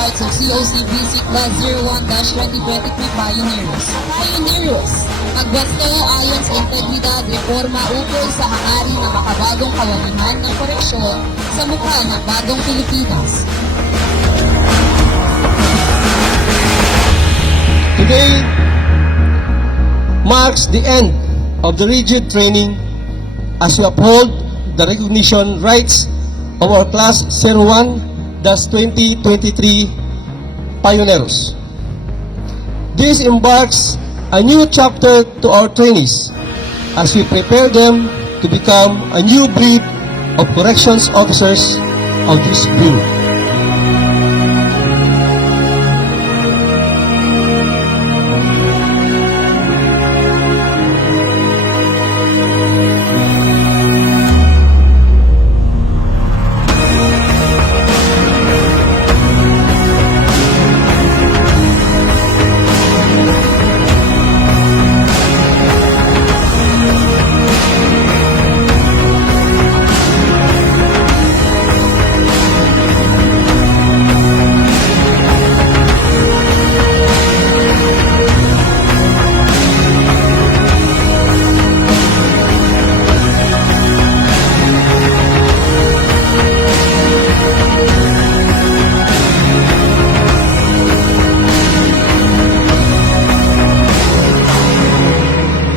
embarks on COC-BC Class 01-2023 Pioneers. Pioneers, magwasto ayon sa integridad, reforma ukol sa hangarin ng makabagong kawanihan ng koreksyon sa mukha ng bagong Pilipinas. Today marks the end of the rigid training as we uphold the recognition rights of our Class 01-2023 Pioneers. This embarks a new chapter to our trainees as we prepare them to become a new breed of corrections officers of this Bureau.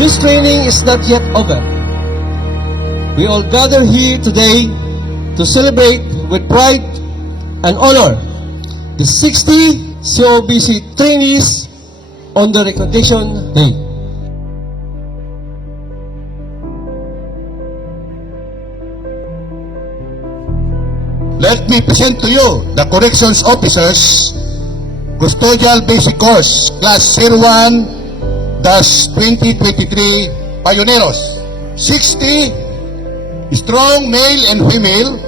This training is not yet over. We all gather here today to celebrate with pride and honor the 60 COBC trainees on the Recognition Day. Let me present to you the Corrections Officers Custodial Basic Course Class 01-2023 Pioneros. 60 strong male and female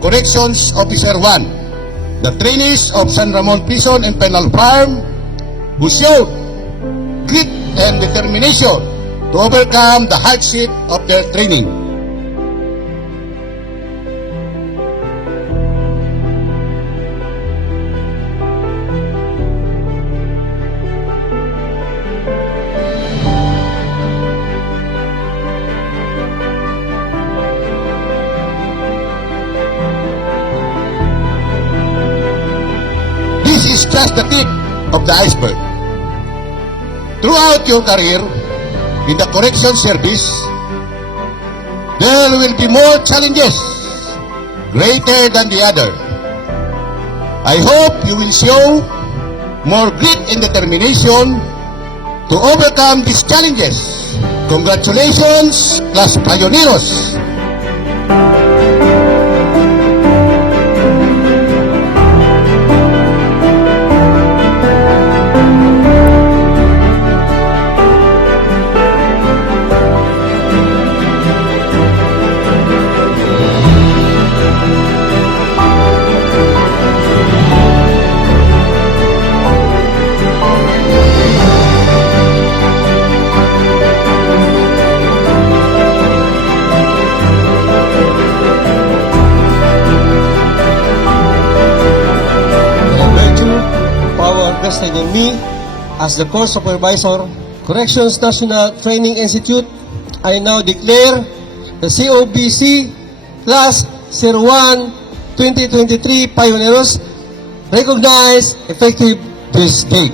Corrections Officer 1, the trainees of San Ramon Prison and Penal Farm who showed grit and determination to overcome the hardship of their training. This is just the tip of the iceberg. Throughout your career in the correction service, there will be more challenges, greater than the other. I hope you will show more grit and determination to overcome these challenges. Congratulations, Class Pioneros! Vested in me as the course supervisor, Corrections National Training Institute, I now declare the COBC Class 01-2023 Pioneers recognized effective this date.